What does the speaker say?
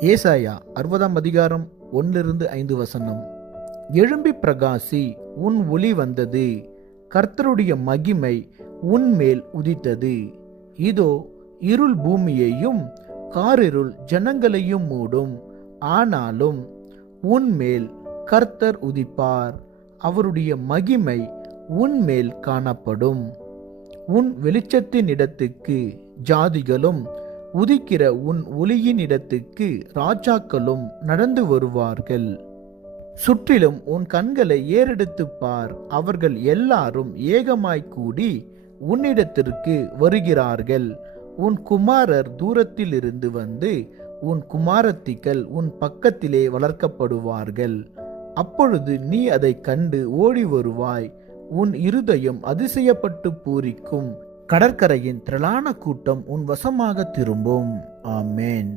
ஏசாயா 60 அதிகாரம் 1-5 எழும்பி பிரகாசி, உன் ஒளி வந்தது, கர்த்தருடைய மகிமை உன்மேல் உதித்தது. இதோ இருள் பூமியையும் காரிருள் ஜனங்களையும் மூடும். ஆனாலும் உன்மேல் கர்த்தர் உதிப்பார், அவருடைய மகிமை உன்மேல் காணப்படும். உன் வெளிச்சத்தின் இடத்துக்கு ஜாதிகளும், உதிக்கிற உன் ஒளியின் இடத்துக்கு ராஜாக்களும் நடந்து வருவார்கள். சுற்றிலும் உன் கண்களை ஏறெடுத்துப் பார், அவர்கள் எல்லாரும் ஏகமாய் கூடி உன்னிடத்திற்கு வருகிறார்கள். உன் குமாரர் தூரத்தில் இருந்து வந்து உன் குமாரத்திகள் உன் பக்கத்திலே வளர்க்கப்படுவார்கள். அப்பொழுது நீ அதை கண்டு ஓடி வருவாய், உன் இருதயம் அதிசயப்பட்டு பூரிக்கும். கடற்கரையின் திரளான கூட்டம் உன் வசமாக திரும்பும். ஆமேன்.